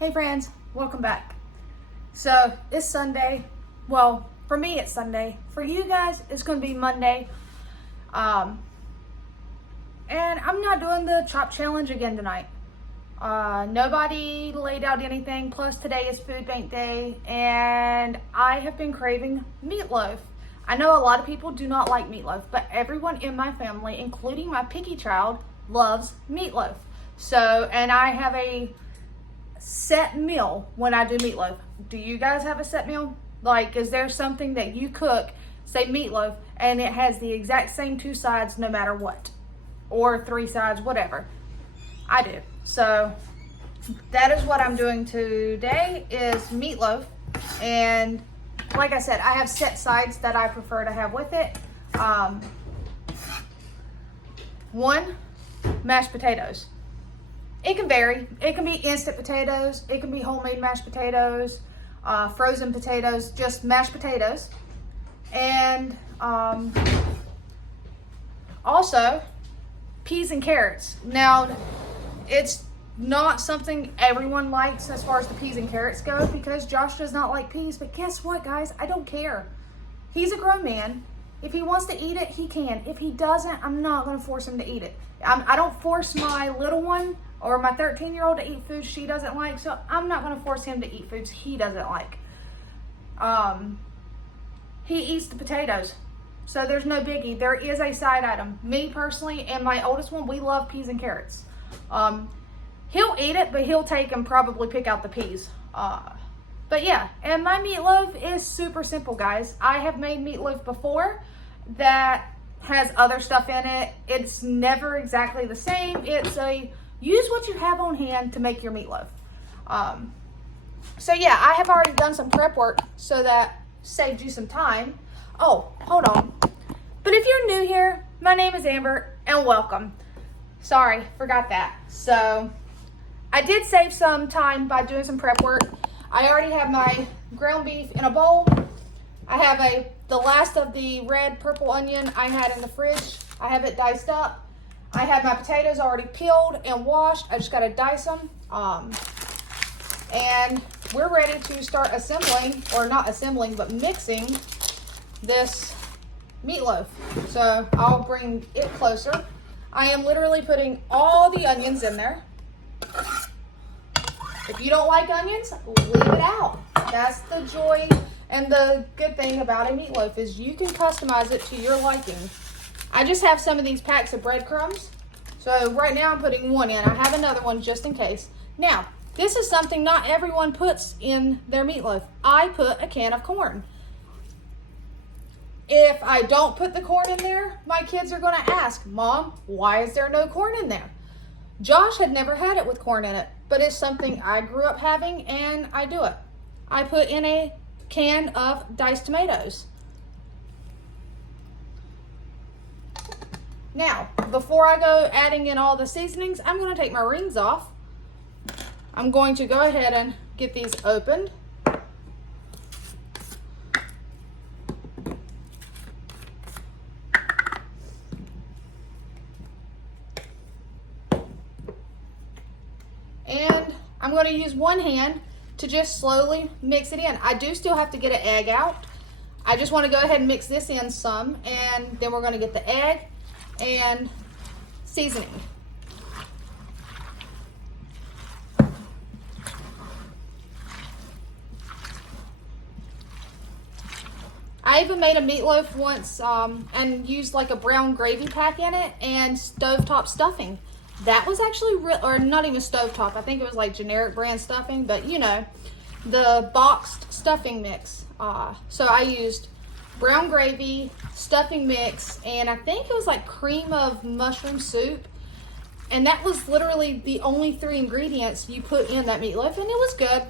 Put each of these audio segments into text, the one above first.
Hey friends, welcome back. So it's Sunday. Well, for me it's Sunday. For you guys, it's going to be Monday. And I'm not doing the chop challenge again tonight. Nobody laid out anything. Plus today is food bank day and I have been craving meatloaf. I know a lot of people do not like meatloaf, but everyone in my family, including my picky child, loves meatloaf. So, and I have a set meal when I do meatloaf. Do you guys have a set meal? Like, is there something that you cook, say meatloaf, and it has the exact same 2 sides no matter what? Or 3 sides, whatever. I do. So that is what I'm doing today, is meatloaf. And like I said, I have set sides that I prefer to have with it. 1, mashed potatoes. It can vary. It can be instant potatoes. It can be homemade mashed potatoes, frozen potatoes, just mashed potatoes. And also peas and carrots. Now, it's not something everyone likes as far as the peas and carrots go because Josh does not like peas. But guess what, guys? I don't care. He's a grown man. If he wants to eat it, he can. If he doesn't, I'm not going to force him to eat it. I don't force my little one or my 13-year-old to eat foods she doesn't like, so I'm not going to force him to eat foods he doesn't like. He eats the potatoes, so there's no biggie. There is a side item. Me personally and my oldest one, we love peas and carrots. He'll eat it, but he'll take and probably pick out the peas. But yeah, and my meatloaf is super simple, guys. I have made meatloaf before that has other stuff in it. It's never exactly the same. It's a use what you have on hand to make your meatloaf. So yeah, I have already done some prep work so that saved you some time. Oh, hold on. But if you're new here, my name is Amber and welcome. Sorry, forgot that. So I did save some time by doing some prep work. I already have my ground beef in a bowl. I have the last of the red purple onion I had in the fridge. I have it diced up. I have my potatoes already peeled and washed. I just got to dice them. And we're ready to start assembling, or not assembling, but mixing this meatloaf. So I'll bring it closer. I am literally putting all the onions in there. If you don't like onions, leave it out. That's the joy and the good thing about a meatloaf is you can customize it to your liking. I just have some of these packs of breadcrumbs. So right now I'm putting 1 in. I have another one just in case. Now, this is something not everyone puts in their meatloaf. I put a can of corn. If I don't put the corn in there, my kids are going to ask, Mom, why is there no corn in there? Josh had never had it with corn in it, but it's something I grew up having and I do it. I put in a can of diced tomatoes. Now, before I go adding in all the seasonings, I'm going to take my rings off. I'm going to go ahead and get these opened. And I'm going to use one hand to just slowly mix it in. I do still have to get an egg out. I just want to go ahead and mix this in some, and then we're going to get the egg and seasoning. I even made a meatloaf once and used like a brown gravy pack in it and stovetop stuffing. That was actually real, or not even stovetop. I think it was like generic brand stuffing, but you know, the boxed stuffing mix. So I used brown gravy, stuffing mix, and I think it was like cream of mushroom soup. And that was literally the only 3 ingredients you put in that meatloaf, and it was good.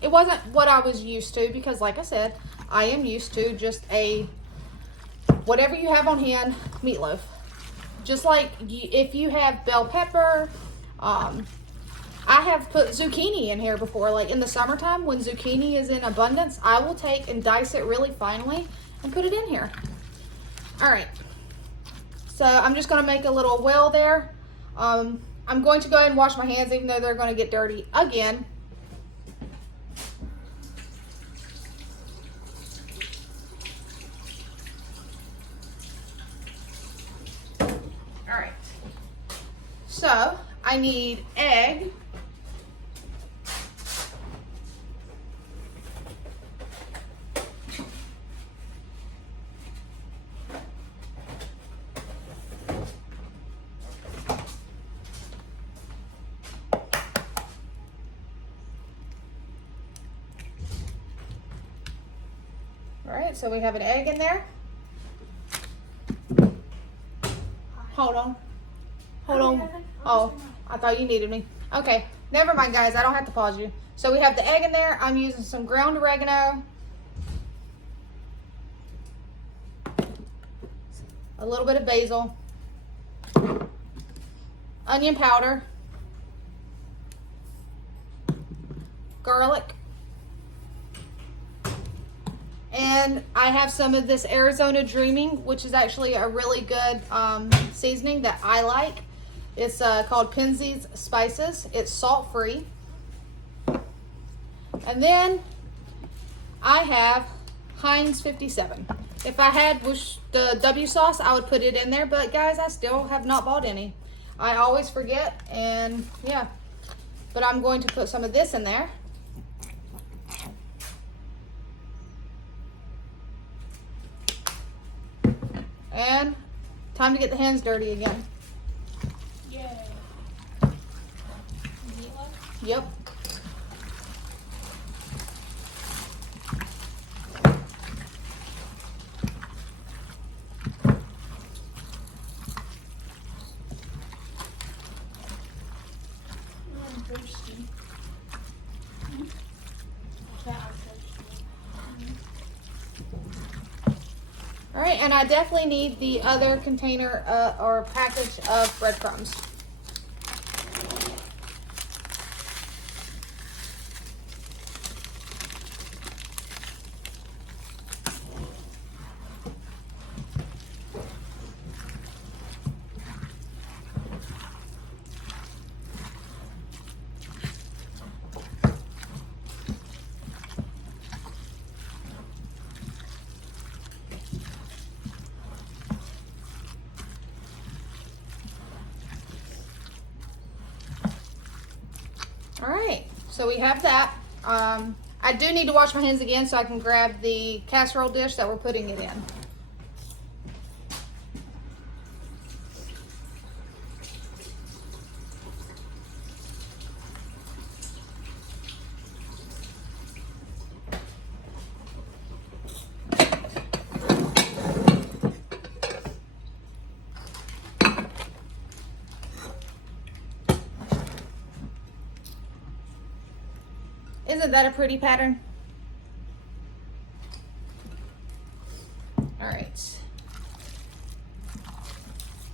It wasn't what I was used to because, like I said, I am used to just a whatever you have on hand meatloaf. Just like if you have bell pepper, I have put zucchini in here before. Like in the summertime when zucchini is in abundance, I will take and dice it really finely and put it in here. All right. So I'm just going to make a little well there. I'm going to go ahead and wash my hands even though they're going to get dirty again. So I need egg. All right, so we have an egg in there. Hold on. Hold on. Oh, I thought you needed me. Okay, never mind, guys. I don't have to pause you. So we have the egg in there. I'm using some ground oregano, a little bit of basil, onion powder, garlic, and I have some of this Arizona Dreaming, which is actually a really good seasoning that I like. It's called Penzeys Spices. It's salt-free. And then I have Heinz 57. If I had the W sauce, I would put it in there, but guys, I still have not bought any. I always forget, and yeah. But I'm going to put some of this in there. And time to get the hands dirty again. Yeah. Yep. I'm thirsty. All right, and I definitely need the other container or package of breadcrumbs. All right, so we have that. I do need to wash my hands again so I can grab the casserole dish that we're putting it in. Isn't that a pretty pattern? All right.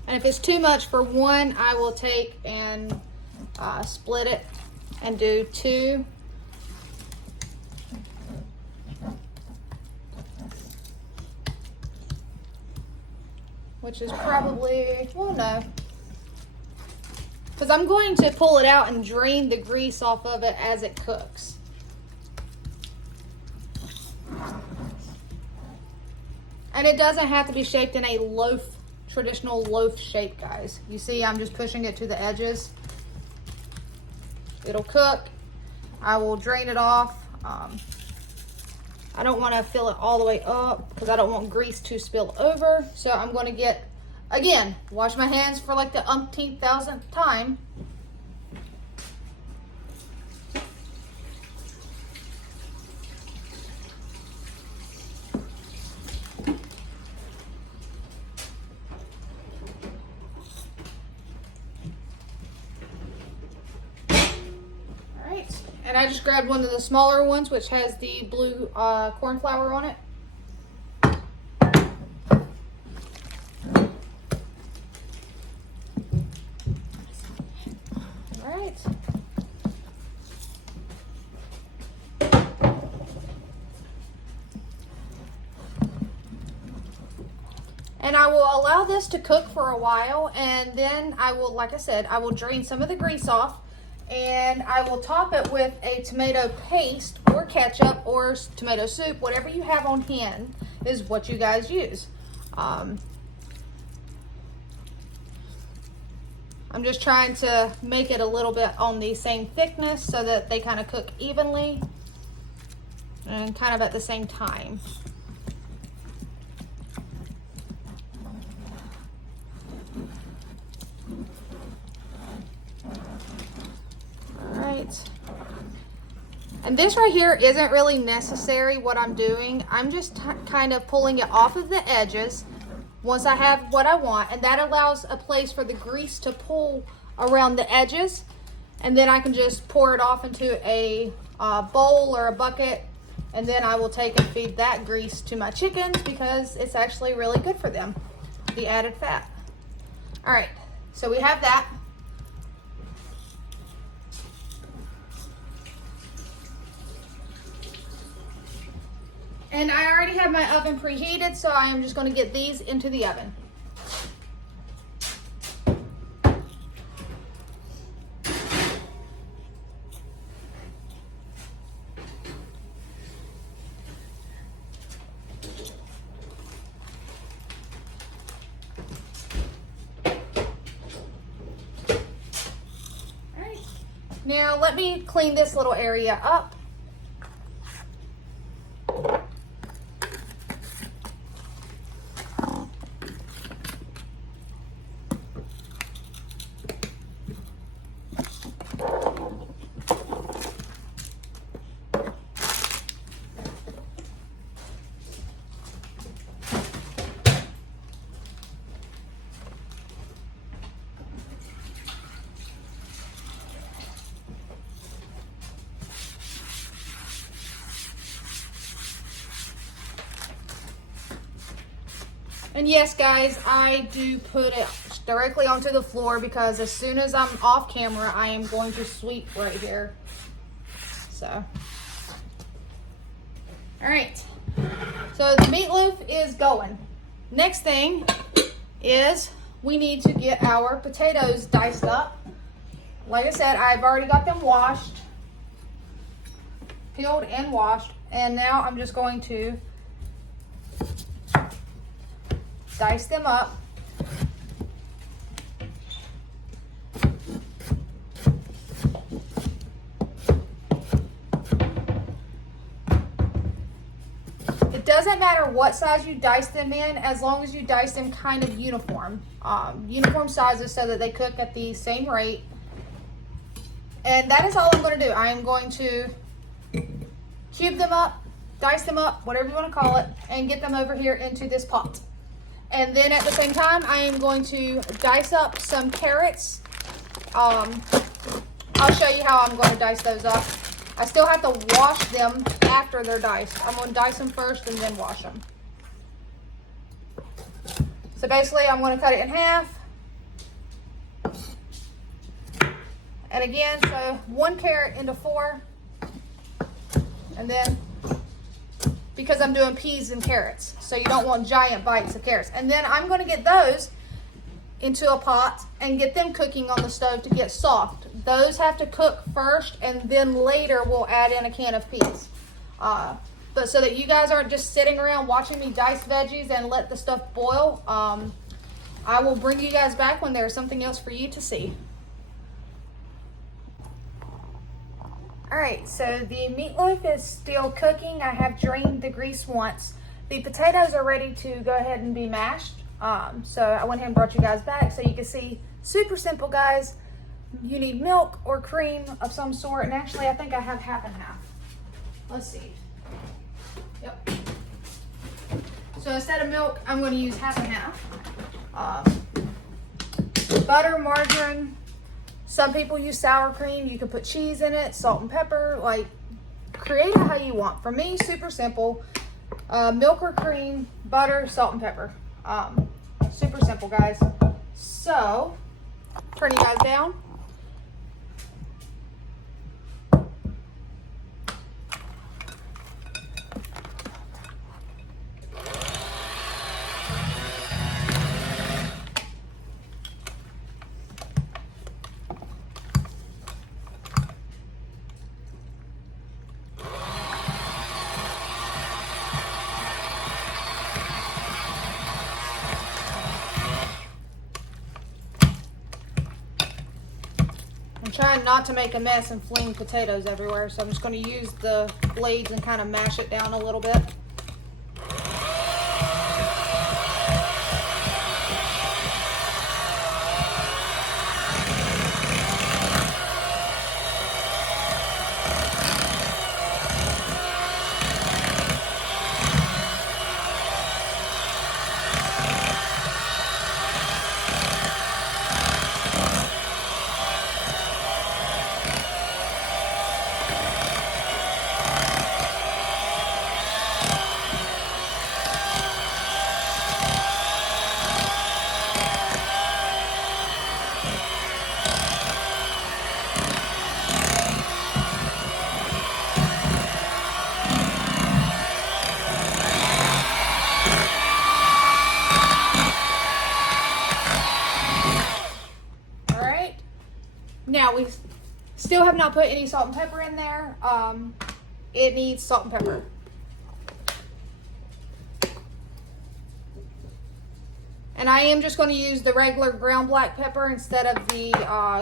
And if it's too much for one, I will take and split it and do two. Which is probably, well, no. Because I'm going to pull it out and drain the grease off of it as it cooks. And it doesn't have to be shaped in a loaf, traditional loaf shape, guys. You see, I'm just pushing it to the edges. It'll cook. I will drain it off. I don't want to fill it all the way up because I don't want grease to spill over. So I'm going to get, again, wash my hands for like the umpteenth thousandth time. And I just grabbed one of the smaller ones, which has the blue corn flour on it. All right. And I will allow this to cook for a while, and then I will, like I said, I will drain some of the grease off. And I will top it with a tomato paste or ketchup or tomato soup. Whatever you have on hand is what you guys use. I'm just trying to make it a little bit on the same thickness so that they kind of cook evenly and kind of at the same time. All right. And this right here isn't really necessary what I'm doing. I'm just kind of pulling it off of the edges once I have what I want, and that allows a place for the grease to pull around the edges, and then I can just pour it off into a bowl or a bucket, and then I will take and feed that grease to my chickens because it's actually really good for them, the added fat. All right, so we have that. And I already have my oven preheated, so I am just going to get these into the oven. All right. Now let me clean this little area up. And yes, guys, I do put it directly onto the floor because as soon as I'm off camera, I am going to sweep right here. So, all right. So the meatloaf is going. Next thing is we need to get our potatoes diced up. Like I said, I've already got them washed, peeled and washed, and now I'm just going to dice them up. It doesn't matter what size you dice them in, as long as you dice them kind of uniform. Uniform sizes so that they cook at the same rate. And that is all I'm going to do. I am going to cube them up, dice them up, whatever you want to call it, and get them over here into this pot. And then at the same time, I am going to dice up some carrots. I'll show you how I'm going to dice those up. I still have to wash them after they're diced. I'm going to dice them first and then wash them. So basically, I'm going to cut it in half. And again, so 1 carrot into 4. And then, because I'm doing peas and carrots, so you don't want giant bites of carrots. And then I'm going to get those into a pot and get them cooking on the stove to get soft. Those have to cook first, and then later we'll add in a can of peas. But so that you guys aren't just sitting around watching me dice veggies and let the stuff boil, I will bring you guys back when there's something else for you to see. All right, so the meatloaf is still cooking. I have drained the grease once. The potatoes are ready to go ahead and be mashed. So I went ahead and brought you guys back so you can see. Super simple, guys. You need milk or cream of some sort. And actually, I think I have half and half. Let's see. Yep. So instead of milk, I'm going to use half and half. Butter, margarine. Some people use sour cream. You can put cheese in it, salt and pepper. Like, create it how you want. For me, super simple. Milk or cream, butter, salt and pepper. Super simple, guys. So, turn you guys down. trying not to make a mess and fling potatoes everywhere, so I'm just going to use the blades and kind of mash it down a little bit. Now, we still have not put any salt and pepper in there. It needs salt and pepper. And I am just going to use the regular ground black pepper instead of the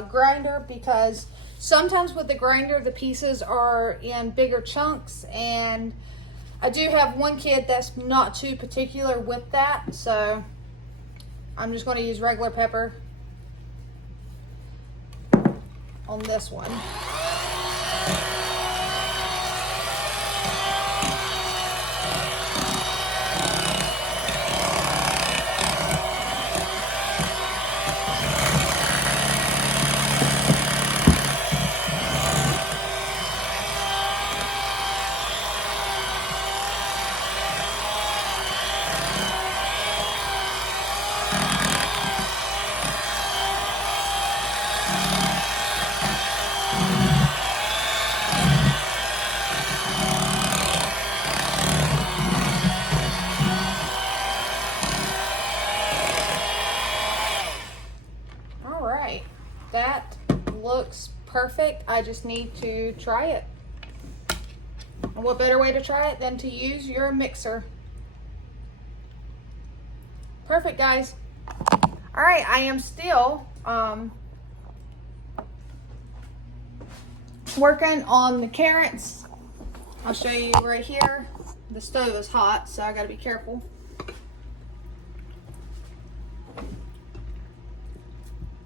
grinder, because sometimes with the grinder, the pieces are in bigger chunks. And I do have one kid that's not too particular with that. So I'm just going to use regular pepper on this one. That looks perfect. I just need to try it. And what better way to try it than to use your mixer? Perfect, guys. All right, I am still working on the carrots. I'll show you right here. The stove is hot, so I gotta be careful.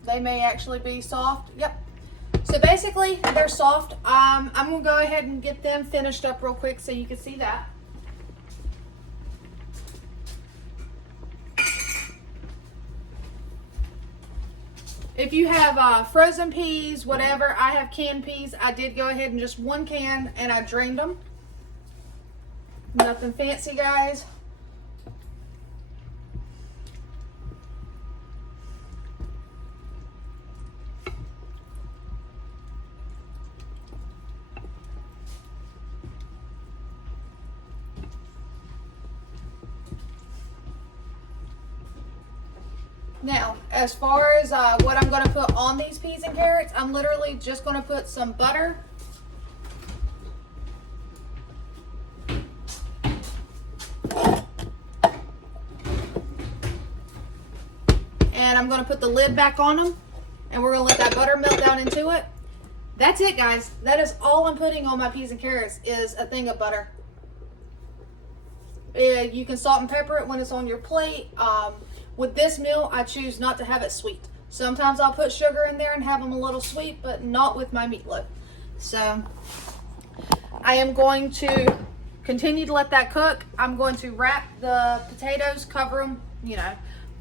They may actually be soft. Yep. So basically, they're soft. I'm going to go ahead and get them finished up real quick so you can see that. If you have frozen peas, whatever, I have canned peas. I did go ahead and just one can, and I drained them. Nothing fancy, guys. Now, as far as what I'm going to put on these peas and carrots, I'm literally just going to put some butter. And I'm going to put the lid back on them. And we're going to let that butter melt down into it. That's it, guys. That is all I'm putting on my peas and carrots is a thing of butter. You can salt and pepper it when it's on your plate. With this meal, I choose not to have it sweet. Sometimes I'll put sugar in there and have them a little sweet, but not with my meatloaf. So I am going to continue to let that cook. I'm going to wrap the potatoes, cover them, you know,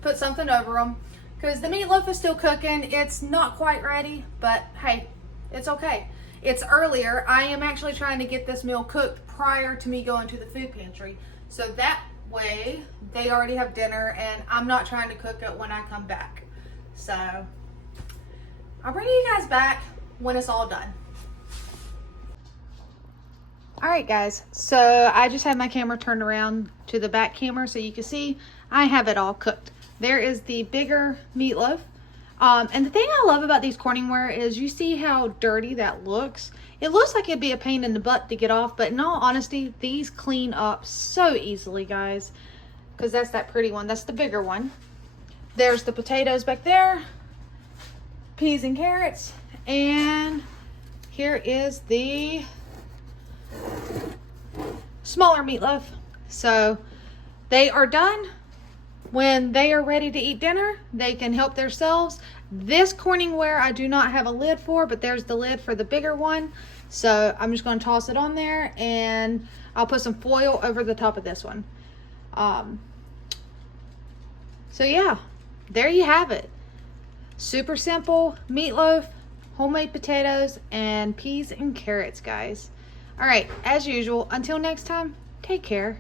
put something over them, because the meatloaf is still cooking. It's not quite ready, but hey, it's okay. It's earlier. I am actually trying to get this meal cooked prior to me going to the food pantry. So that way they already have dinner and I'm not trying to cook it when I come back. So I'll bring you guys back when it's all done. All right, guys, so I just had my camera turned around to the back camera so you can see I have it all cooked. There is the bigger meatloaf. And the thing I love about these Corningware is you see how dirty that looks. It looks like it'd be a pain in the butt to get off, but in all honesty, these clean up so easily, guys. Because that's that pretty one. That's the bigger one. There's the potatoes back there. Peas and carrots. And here is the smaller meatloaf. So they are done. When they are ready to eat dinner, they can help themselves. This Corningware I do not have a lid for, but there's the lid for the bigger one. So I'm just going to toss it on there, and I'll put some foil over the top of this one. So yeah, there you have it. Super simple meatloaf, homemade potatoes, and peas and carrots, guys. All right, as usual, until next time, take care.